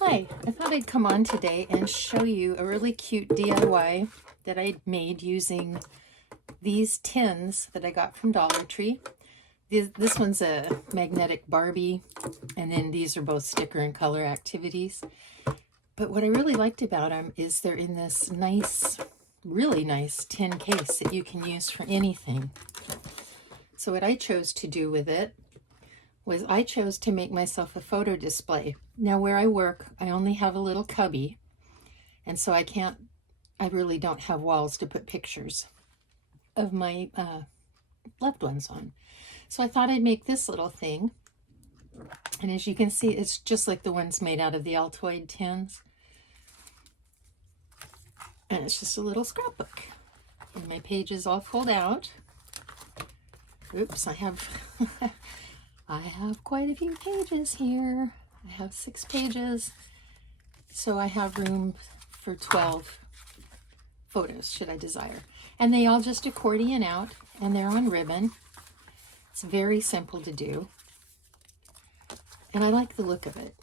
Hi, I thought I'd come on today and show you a really cute DIY that I made using these tins that I got from Dollar Tree. This one's a magnetic Barbie, and then these are both sticker and color activities. But what I really liked about them is they're in this nice, really nice tin case that you can use for anything. So what I chose to do with it was I chose to make myself a photo display. Now where I work, I only have a little cubby, and so I really don't have walls to put pictures of my loved ones on. So I thought I'd make this little thing, and as you can see, it's just like the ones made out of the Altoid tins. And it's just a little scrapbook. And my pages all fold out. Oops, I have I have quite a few pages here. I have 6 pages, so I have room for 12 photos should I desire. And they all just accordion out, and they're on ribbon. It's very simple to do, and I like the look of it.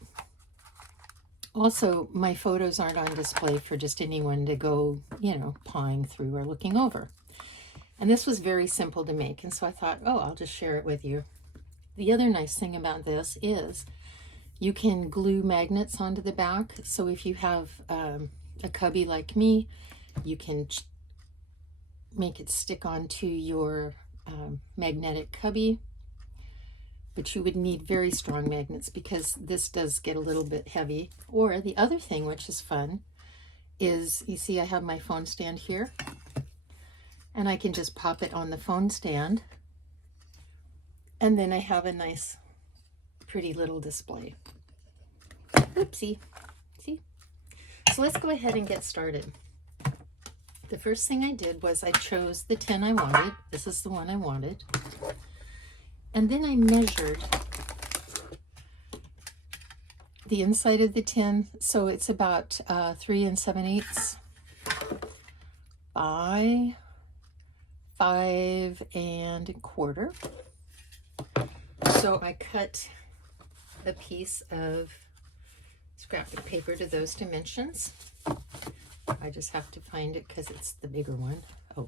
Also, my photos aren't on display for just anyone to go, pawing through or looking over. And this was very simple to make, and so I thought, oh, I'll just share it with you. The other nice thing about this is you can glue magnets onto the back. So if you have a cubby like me, you can make it stick onto your magnetic cubby. But you would need very strong magnets because this does get a little bit heavy. Or the other thing, which is fun, is you see I have my phone stand here, and I can just pop it on the phone stand. And then I have a nice, pretty little display. Oopsie. See? So let's go ahead and get started. The first thing I did was I chose the tin I wanted. This is the one I wanted. And then I measured the inside of the tin. So it's about 3 7/8 by 5 1/4. So I cut a piece of scrapbook paper to those dimensions. I just have to find it because it's the bigger one. Oh,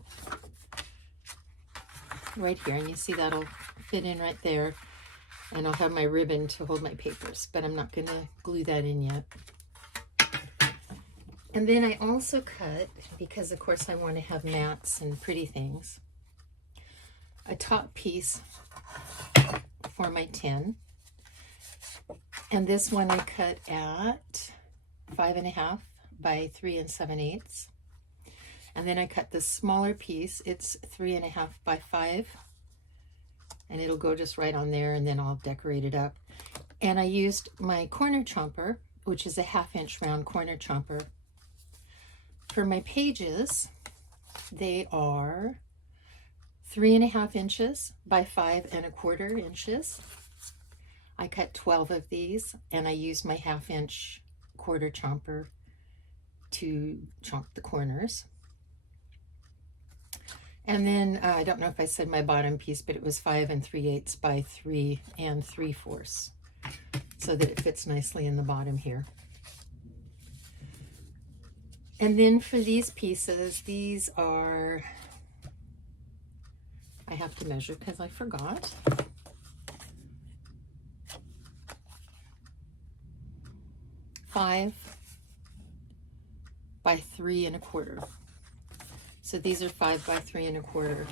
right here. And you see that'll fit in right there. And I'll have my ribbon to hold my papers, but I'm not going to glue that in yet. And then I also cut, because of course I want to have mats and pretty things, a top piece for my tin. And this one I cut at 5 1/2 by 3 7/8. And then I cut this smaller piece. It's 3 1/2 by 5. And it'll go just right on there, and then I'll decorate it up. And I used my corner chomper, which is a 1/2 inch round corner chomper. For my pages, they are 3 1/2 inches by 5 1/4 inches. I cut 12 of these, and I used my 1/2 inch quarter chomper to chomp the corners. And then I don't know if I said my bottom piece, but it was 5 3/8 by 3 3/4, so that it fits nicely in the bottom here. And then for these pieces, these are, I have to measure because I forgot. Five by 3 1/4. So these are 5 by 3 1/4.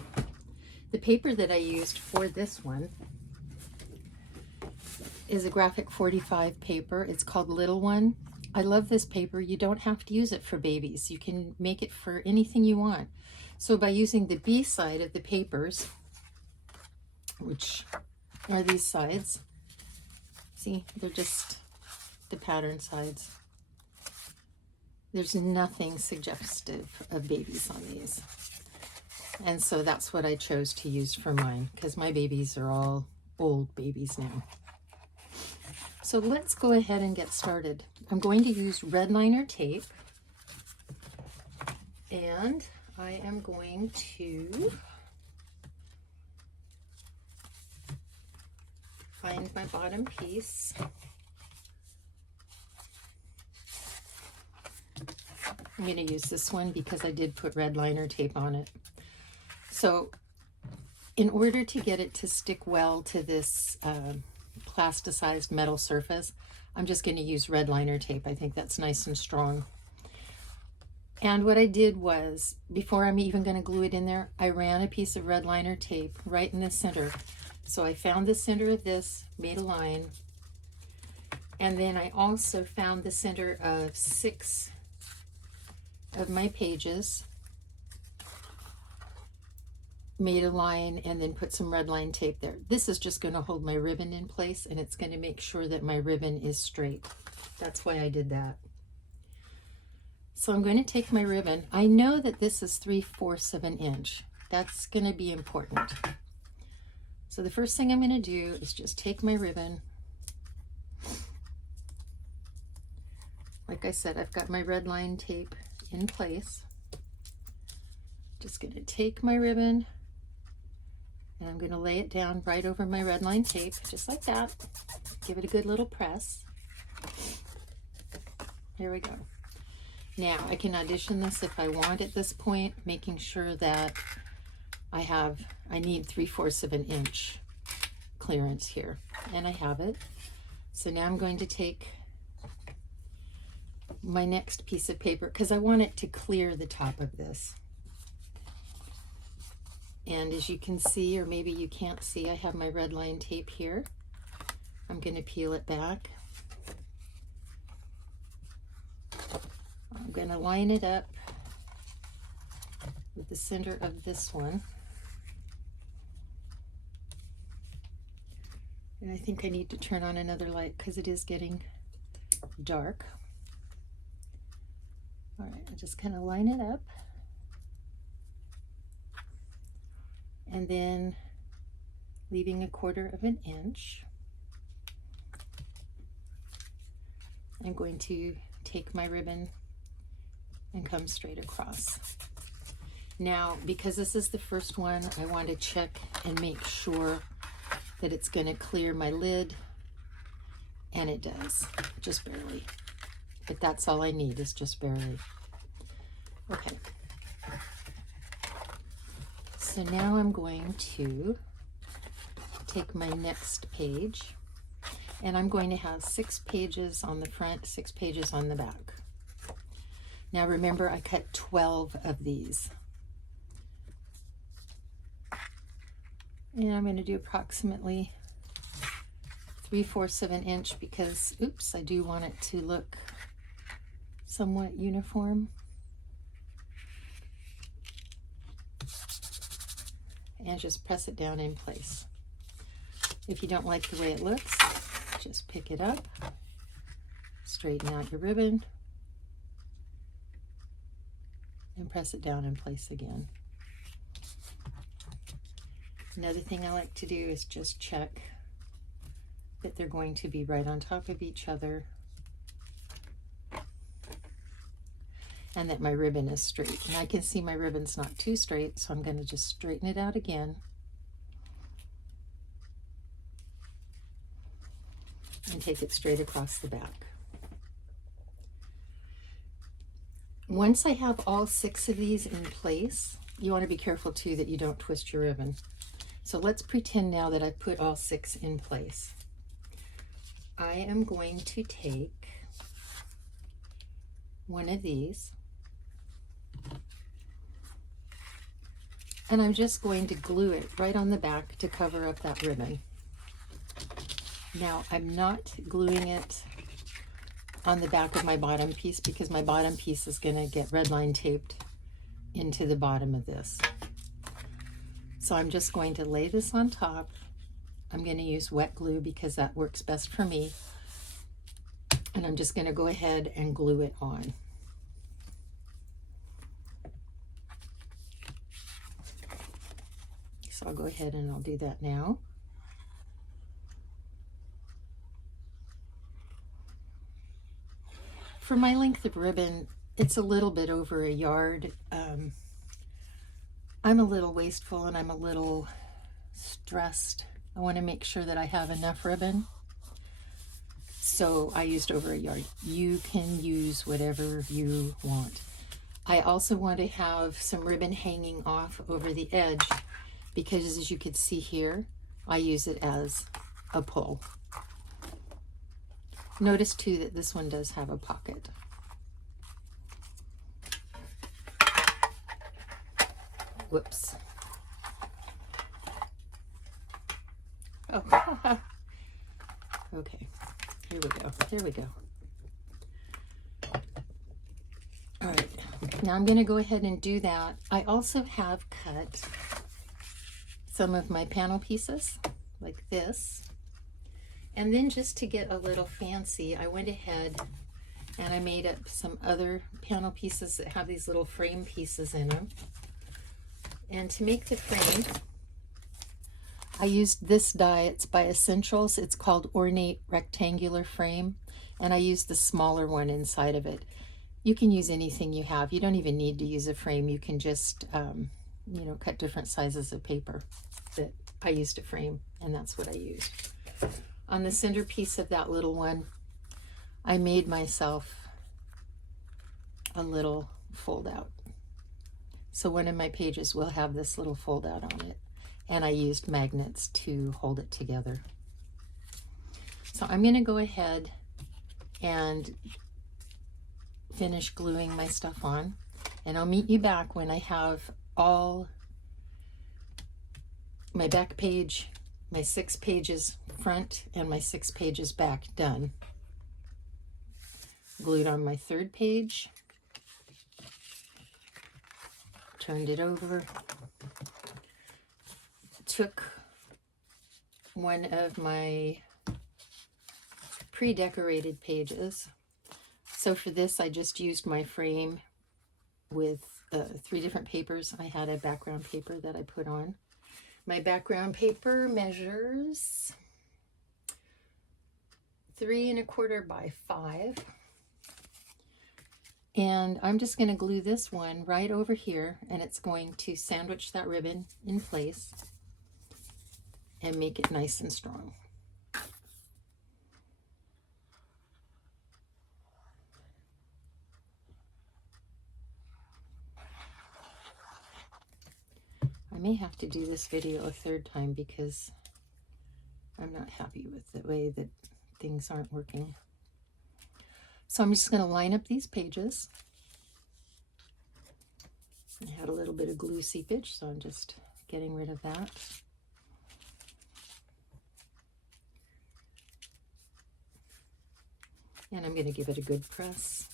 The paper that I used for this one is a graphic 45 paper. It's called Little One. I love this paper. You don't have to use it for babies. You can make it for anything you want. So by using the B side of the papers, which are these sides, see, they're just the pattern sides. There's nothing suggestive of babies on these. And so that's what I chose to use for mine, because my babies are all old babies now. So let's go ahead and get started. I'm going to use red liner tape, and I am going to find my bottom piece. I'm going to use this one because I did put red liner tape on it. So in order to get it to stick well to this plasticized metal surface, I'm just going to use red liner tape. I think that's nice and strong. And what I did was, before I'm even going to glue it in there, I ran a piece of red liner tape right in the center. So I found the center of this, made a line, and then I also found the center of 6 of my pages, made a line, and then put some red line tape there. This is just going to hold my ribbon in place, and it's going to make sure that my ribbon is straight. That's why I did that. So I'm going to take my ribbon. I know that this is 3/4 of an inch. That's going to be important. So the first thing I'm going to do is just take my ribbon. Like I said, I've got my red line tape in place. Just going to take my ribbon and I'm going to lay it down right over my red line tape, just like that. Give it a good little press. Here we go. Now I can audition this if I want at this point, making sure that I need 3/4 of an inch clearance here, and I have it. So now I'm going to take my next piece of paper because I want it to clear the top of this. And as you can see, or maybe you can't see, I have my red line tape here. I'm going to peel it back. I'm going to line it up with the center of this one. And I think I need to turn on another light because it is getting dark. All right, I just kind of line it up. And then leaving 1/4 of an inch, I'm going to take my ribbon and come straight across. Now, because this is the first one, I want to check and make sure that it's going to clear my lid, and it does, just barely. But that's all I need, is just barely. Okay. So now I'm going to take my next page, and I'm going to have 6 pages on the front, 6 pages on the back. Now remember, I cut 12 of these. And I'm going to do approximately 3/4 of an inch because, oops, I do want it to look somewhat uniform. And just press it down in place. If you don't like the way it looks, just pick it up, straighten out your ribbon, and press it down in place again. Another thing I like to do is just check that they're going to be right on top of each other and that my ribbon is straight. And I can see my ribbon's not too straight, so I'm going to just straighten it out again. And take it straight across the back. Once I have all 6 of these in place, you want to be careful too that you don't twist your ribbon. So let's pretend now that I've put all 6 in place. I am going to take one of these, and I'm just going to glue it right on the back to cover up that ribbon. Now, I'm not gluing it on the back of my bottom piece because my bottom piece is going to get red line taped into the bottom of this. So I'm just going to lay this on top. I'm going to use wet glue because that works best for me. And I'm just going to go ahead and glue it on. So I'll go ahead and I'll do that now. For my length of ribbon, it's a little bit over a yard. I'm a little wasteful and I'm a little stressed. I want to make sure that I have enough ribbon. So I used over a yard. You can use whatever you want. I also want to have some ribbon hanging off over the edge because, as you can see here, I use it as a pull. Notice too that this one does have a pocket. Whoops. Oh, okay, here we go, here we go. All right, now I'm gonna go ahead and do that. I also have cut some of my panel pieces like this. And then just to get a little fancy, I went ahead and I made up some other panel pieces that have these little frame pieces in them. And to make the frame, I used this die. It's by Essentials. It's called Ornate Rectangular Frame, and I used the smaller one inside of it. You can use anything you have. You don't even need to use a frame. You can just, you know, cut different sizes of paper. That I used a frame, and that's what I used. On the centerpiece of that little one, I made myself a little fold out. So one of my pages will have this little fold out on it, and I used magnets to hold it together. So I'm going to go ahead and finish gluing my stuff on, and I'll meet you back when I have all my back page, my 6 pages front and my 6 pages back done. Glued on my 3rd page, turned it over, took one of my pre-decorated pages. So for this, I just used my frame with 3 different papers. I had a background paper that I put on. My background paper measures 3 1/4 by 5. And I'm just going to glue this one right over here, and it's going to sandwich that ribbon in place and make it nice and strong. I may have to do this video a 3rd time because I'm not happy with the way that things aren't working. So I'm just going to line up these pages. I had a little bit of glue seepage, so I'm just getting rid of that. And I'm going to give it a good press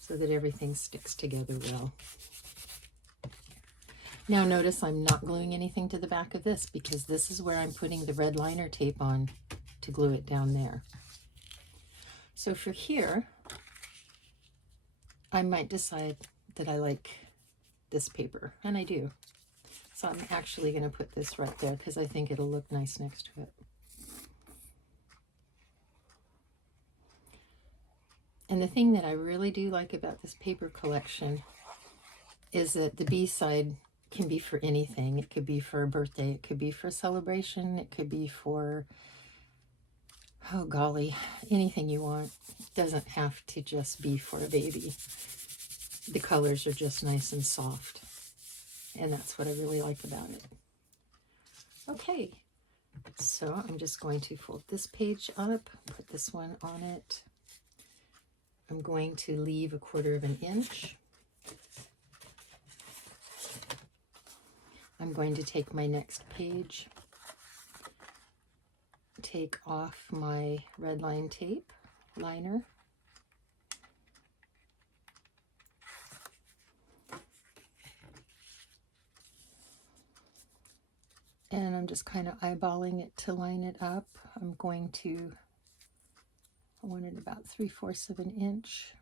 so that everything sticks together well. Now notice I'm not gluing anything to the back of this because this is where I'm putting the red liner tape on to glue it down there. So for here, I might decide that I like this paper, and I do. So I'm actually going to put this right there because I think it'll look nice next to it. And the thing that I really do like about this paper collection is that the B-side can be for anything. It could be for a birthday, it could be for a celebration, it could be for, oh golly, anything you want. It doesn't have to just be for a baby. The colors are just nice and soft, and that's what I really like about it. Okay, so I'm just going to fold this page up, put this one on it. I'm going to leave 1/4 inch. I'm going to take my next page, take off my red line tape liner, and I'm just kind of eyeballing it to line it up. I'm going to, I want it about 3/4 inch.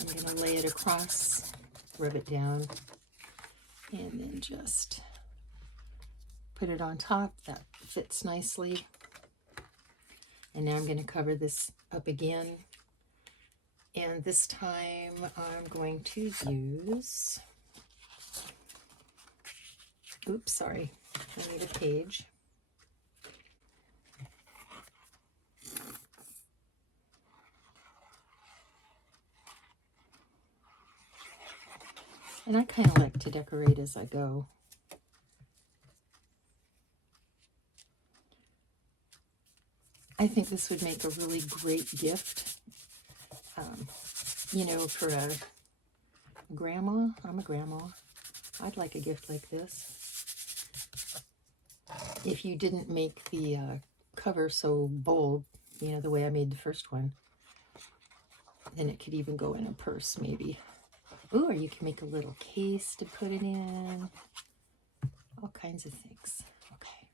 I'm going to lay it across, rub it down, and then just put it on top. That fits nicely. And now I'm going to cover this up again. And this time I'm going to use, oops, sorry, I need a page. And I kind of like to decorate as I go. I think this would make a really great gift, you know, for a grandma. I'm a grandma. I'd like a gift like this. If you didn't make the cover so bold, you know, the way I made the first one, then it could even go in a purse maybe. Ooh, or you can make a little case to put it in. All kinds of things. Okay.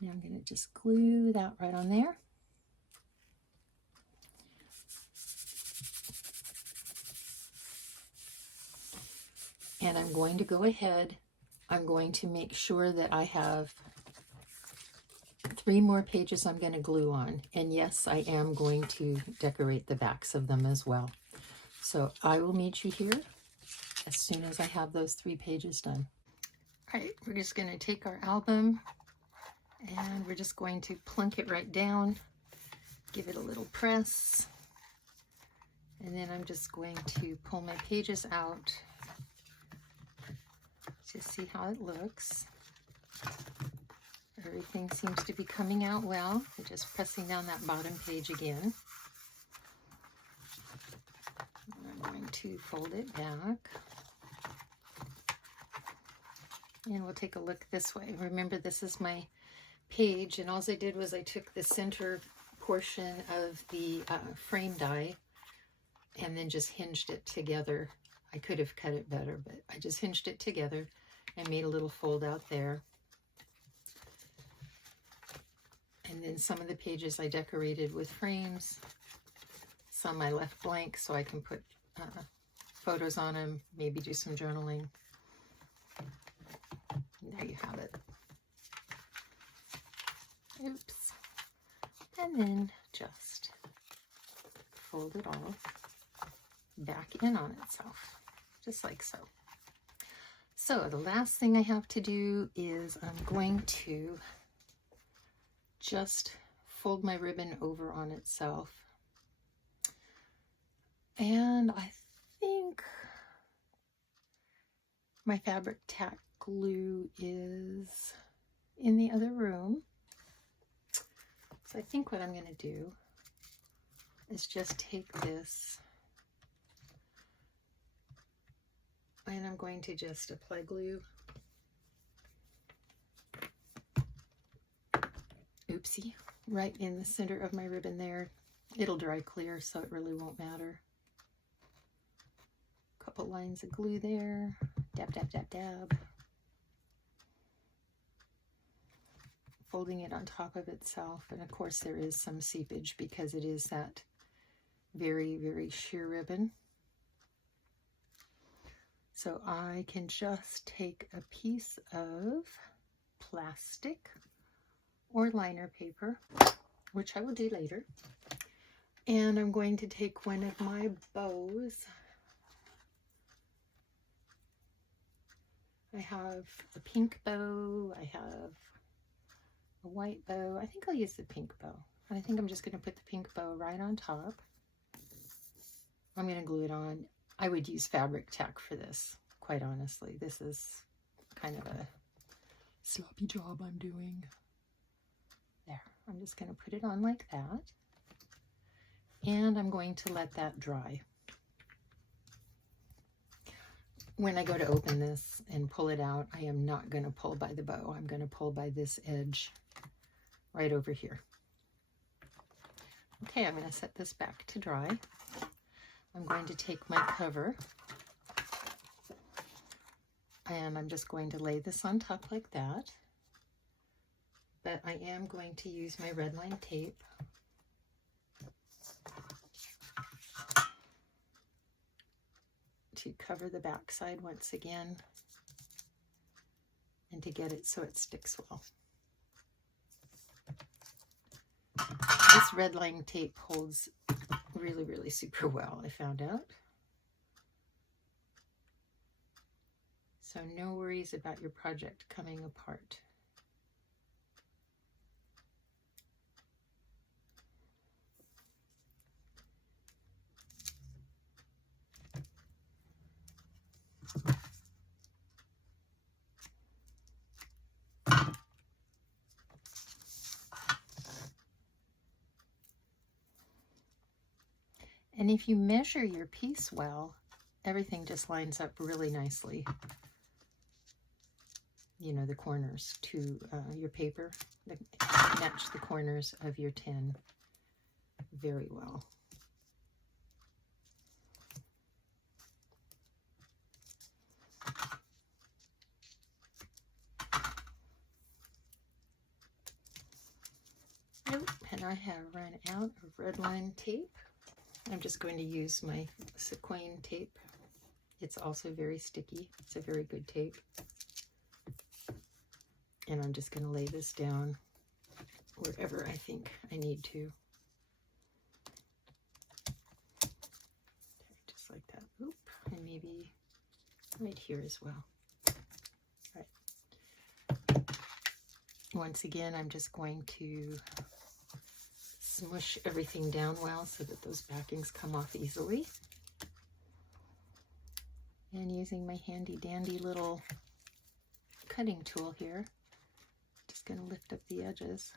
Now I'm going to just glue that right on there. And I'm going to go ahead. I'm going to make sure that I have 3 more pages I'm going to glue on. And yes, I am going to decorate the backs of them as well. So I will meet you here as soon as I have those 3 pages done. All right, we're just going to take our album and we're just going to plunk it right down, give it a little press, and then I'm just going to pull my pages out to see how it looks. Everything seems to be coming out well. I'm just pressing down that bottom page again. I'm going to fold it back. And we'll take a look this way. Remember, this is my page, and all I did was I took the center portion of the frame die and then just hinged it together. I could have cut it better, but I just hinged it together and made a little fold out there. And then some of the pages I decorated with frames. Some I left blank so I can put photos on them, maybe do some journaling. There you have it. Oops. And then just fold it all back in on itself, just like so. So the last thing I have to do is I'm going to just fold my ribbon over on itself. And I think my fabric tack glue is in the other room. So I think what I'm going to do is just take this and I'm going to just apply glue. Oopsie, right in the center of my ribbon there. It'll dry clear, so it really won't matter. Couple lines of glue there. Dab, dab, dab, dab. Folding it on top of itself, and of course there is some seepage because it is that very, very sheer ribbon. So I can just take a piece of plastic or liner paper, which I will do later, and I'm going to take one of my bows. I have a pink bow, I have a white bow. I think I'll use the pink bow. And I think I'm just going to put the pink bow right on top. I'm going to glue it on. I would use fabric tack for this, quite honestly. This is kind of a sloppy job I'm doing. There, I'm just going to put it on like that. And I'm going to let that dry. When I go to open this and pull it out, I am not going to pull by the bow. I'm going to pull by this edge right over here. Okay, I'm going to set this back to dry. I'm going to take my cover and I'm just going to lay this on top like that. But I am going to use my red line tape to cover the back side once again and to get it so it sticks well. This red line tape holds really, really super well, I found out. So no worries about your project coming apart. And if you measure your piece well, everything just lines up really nicely. You know, the corners to your paper, match the corners of your tin very well. Nope, and I have run out of red line tape. I'm just going to use my sequin tape. It's also very sticky. It's a very good tape. And I'm just going to lay this down wherever I think I need to. Just like that. Oop, and maybe right here as well. All right. Once again, I'm just going to smush everything down well so that those backings come off easily. And using my handy dandy little cutting tool here, just going to lift up the edges.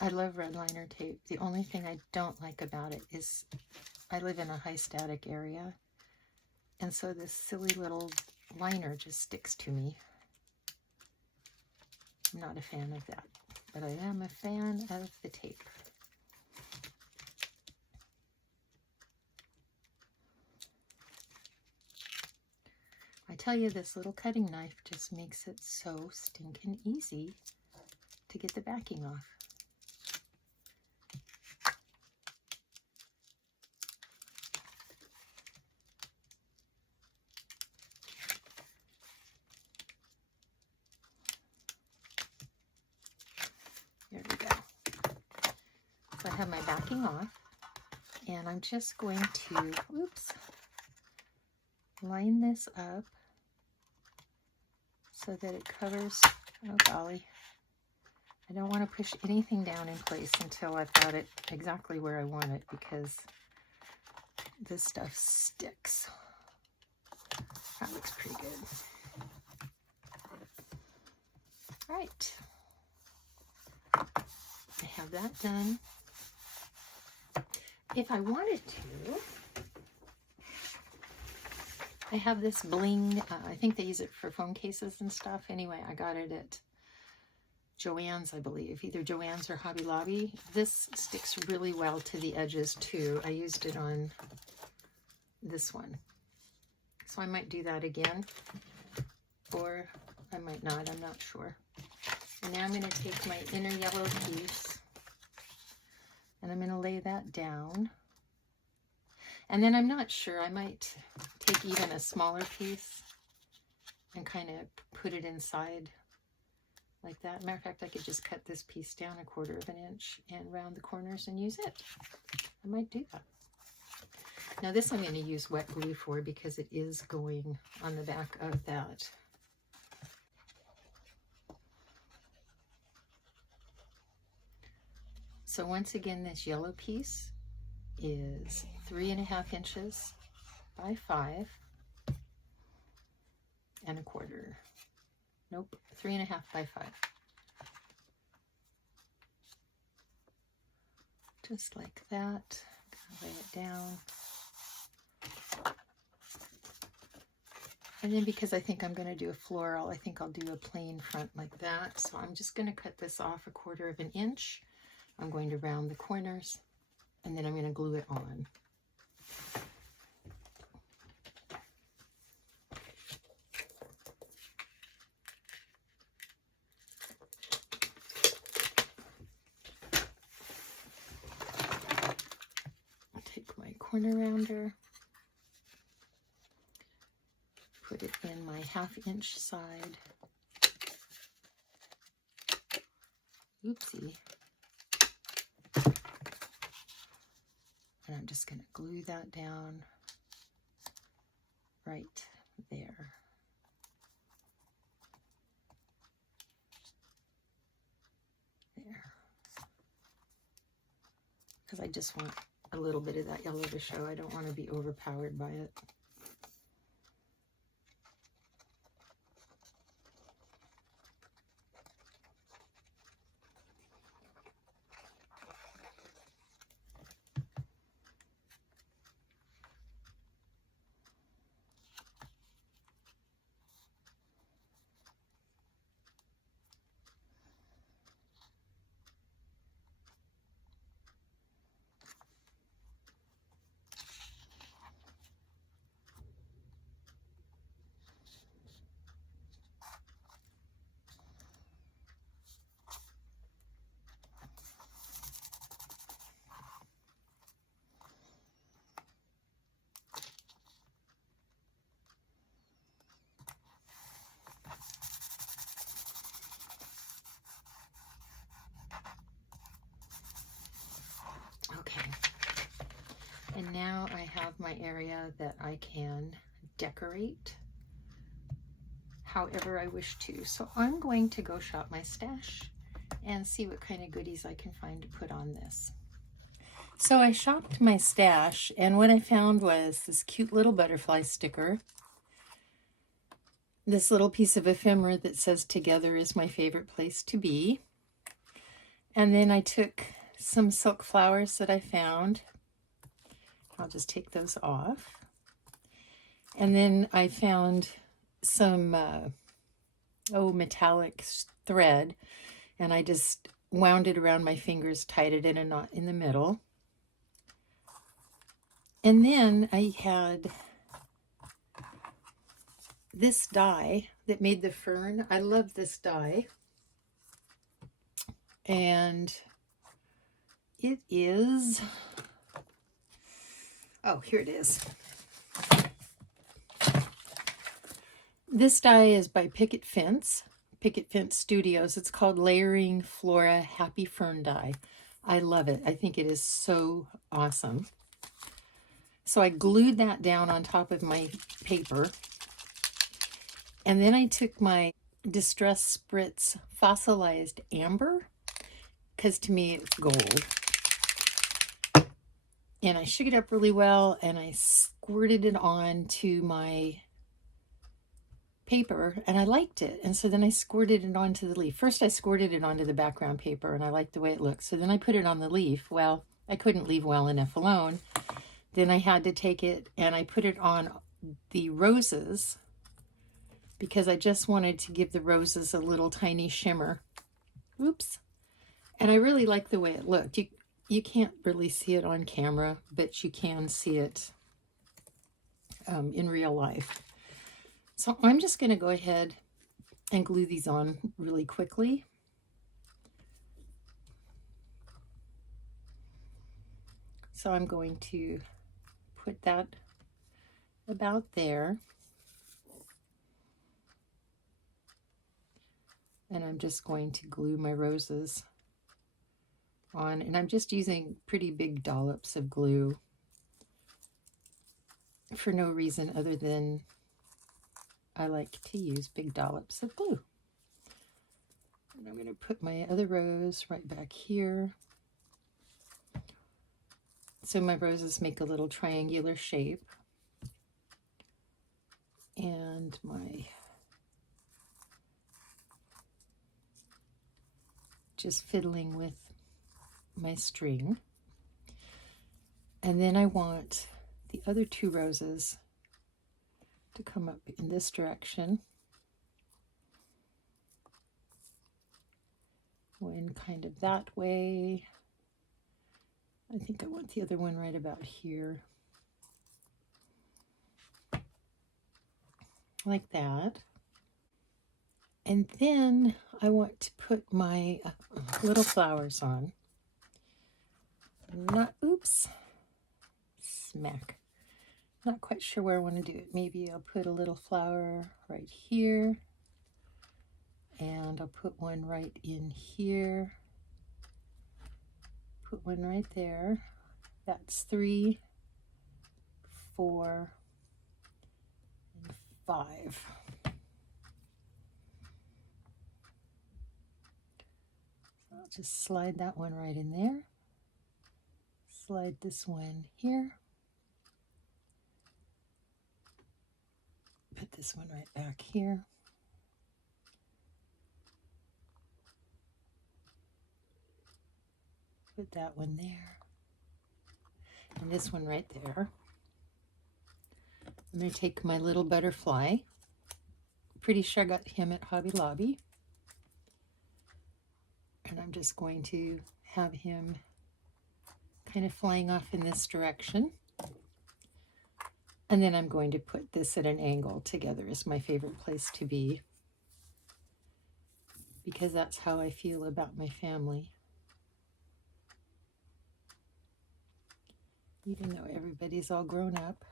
I love red liner tape. The only thing I don't like about it is I live in a high static area, and so this silly little liner just sticks to me. I'm not a fan of that, but I am a fan of the tape. I tell you, this little cutting knife just makes it so stinking easy to get the backing off. There we go. So I have my backing off, and I'm just going to, oops, line this up so that it covers, oh golly, I don't want to push anything down in place until I've got it exactly where I want it, because this stuff sticks. That looks pretty good. All right. I have that done. If I wanted to, I have this bling, I think they use it for phone cases and stuff. Anyway, I got it at Joann's, I believe, either Joann's or Hobby Lobby. This sticks really well to the edges too. I used it on this one. So I might do that again, or I might not, I'm not sure. And now I'm going to take my inner yellow piece, and I'm going to lay that down. And then I'm not sure, I might take even a smaller piece and kind of put it inside like that. Matter of fact, I could just cut this piece down 1/4 of an inch and round the corners and use it. I might do that. Now this I'm going to use wet glue for, because it is going on the back of that. So once again, this yellow piece is 3.5 inches by 5 1/4. Nope, 3.5 by 5. Just like that. Lay it down. And then because I think I'm going to do a floral, I think I'll do a plain front like that. So I'm just going to cut this off 1/4 of an inch. I'm going to round the corners, and then I'm going to glue it on. I'll take my corner rounder, put it in my 1/2 inch side. Oopsie. And I'm just going to glue that down right there. There. Because I just want a little bit of that yellow to show. I don't want to be overpowered by it. have my area that I can decorate however I wish to. So I'm going to go shop my stash and see what kind of goodies I can find to put on this. So I shopped my stash, and what I found was this cute little butterfly sticker, this little piece of ephemera that says "Together is my favorite place to be." And then I took some silk flowers that I found. I'll just take those off. And then I found some metallic thread, and I just wound it around my fingers, tied it in a knot in the middle. And then I had this die that made the fern. I love this die. And it is, oh, here it is. This die is by Picket Fence Studios. It's called Layering Flora Happy Fern Die. I love it. I think it is so awesome. So I glued that down on top of my paper. And then I took my Distress Spritz Fossilized Amber, because to me it's gold. And I shook it up really well, and I squirted it on to my paper, and I liked it. And so then I squirted it onto the leaf. First I squirted it onto the background paper, and I liked the way it looked. So then I put it on the leaf. Well, I couldn't leave well enough alone. Then I had to take it and I put it on the roses, because I just wanted to give the roses a little tiny shimmer. Oops. And I really like the way it looked. You can't really see it on camera, but you can see it in real life. So I'm just going to go ahead and glue these on really quickly. So I'm going to put that about there. And I'm just going to glue my roses on. And I'm just using pretty big dollops of glue for no reason other than I like to use big dollops of glue. And I'm going to put my other rose right back here. So my roses make a little triangular shape. And my just fiddling with my string. And then I want the other two roses to come up in this direction. One kind of that way. I think I want the other one right about here. Like that. And then I want to put my little flowers on. Oops, smack. Not quite sure where I want to do it. Maybe I'll put a little flower right here. And I'll put one right in here. Put one right there. That's 3, 4, and 5. I'll just slide that one right in there. Slide this one here. Put this one right back here. Put that one there. And this one right there. I'm going to take my little butterfly. Pretty sure I got him at Hobby Lobby. And I'm just going to have him kind of flying off in this direction. And then I'm going to put this at an angle. Together is my favorite place to be, because that's how I feel about my family. Even though everybody's all grown up.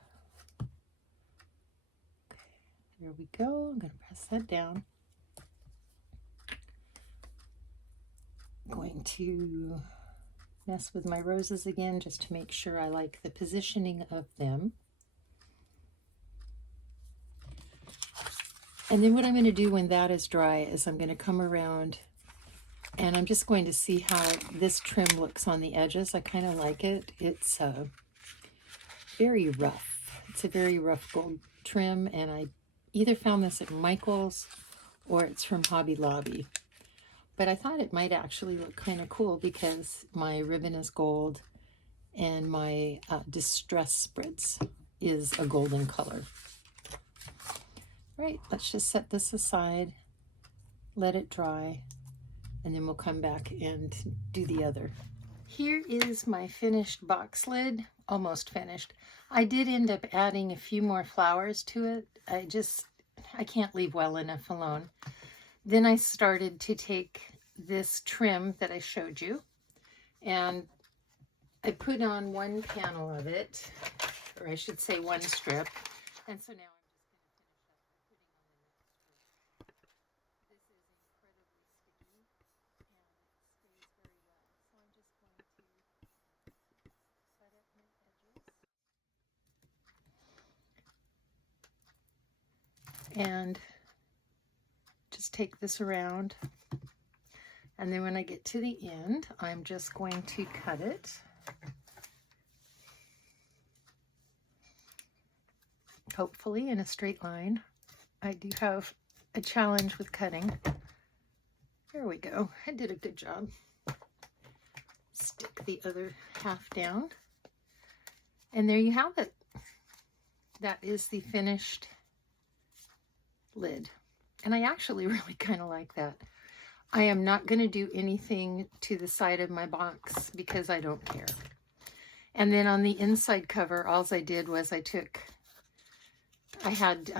Okay, there we go. I'm going to press that down. I'm going to mess with my roses again just to make sure I like the positioning of them. And then what I'm going to do when that is dry is I'm going to come around and I'm just going to see how this trim looks on the edges. I kind of like it. It's very rough. It's a very rough gold trim, and I either found this at Michael's or it's from Hobby Lobby. But I thought it might actually look kind of cool because my ribbon is gold and my distress spritz is a golden color. Right, let's just set this aside, let it dry, and then we'll come back and do the other. Here is my finished box lid, almost finished. I did end up adding a few more flowers to it. I can't leave well enough alone. Then I started to take this trim that I showed you, and I put on one panel of it, or I should say one strip, and so now and just take this around, and then when I get to the end I'm just going to cut it. Hopefully in a straight line. I do have a challenge with cutting. There we go. I did a good job. Stick the other half down, and there you have it. That is the finished lid, and I actually really kind of like that. I am not going to do anything to the side of my box because I don't care. And then on the inside cover, all I did was I had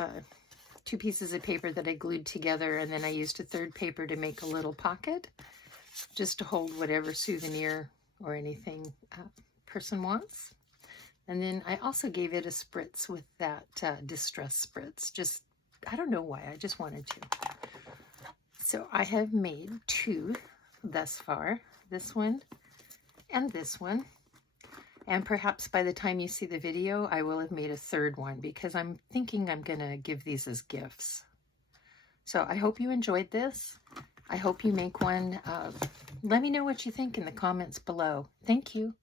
2 pieces of paper that I glued together, and then I used a third paper to make a little pocket just to hold whatever souvenir or anything person wants. And then I also gave it a spritz with that distress spritz. Just, I don't know why, I just wanted to. So I have made 2 thus far, this one and this one. And perhaps by the time you see the video, I will have made a 3rd one because I'm thinking I'm gonna give these as gifts. So I hope you enjoyed this. I hope you make one. Let me know what you think in the comments below. Thank you.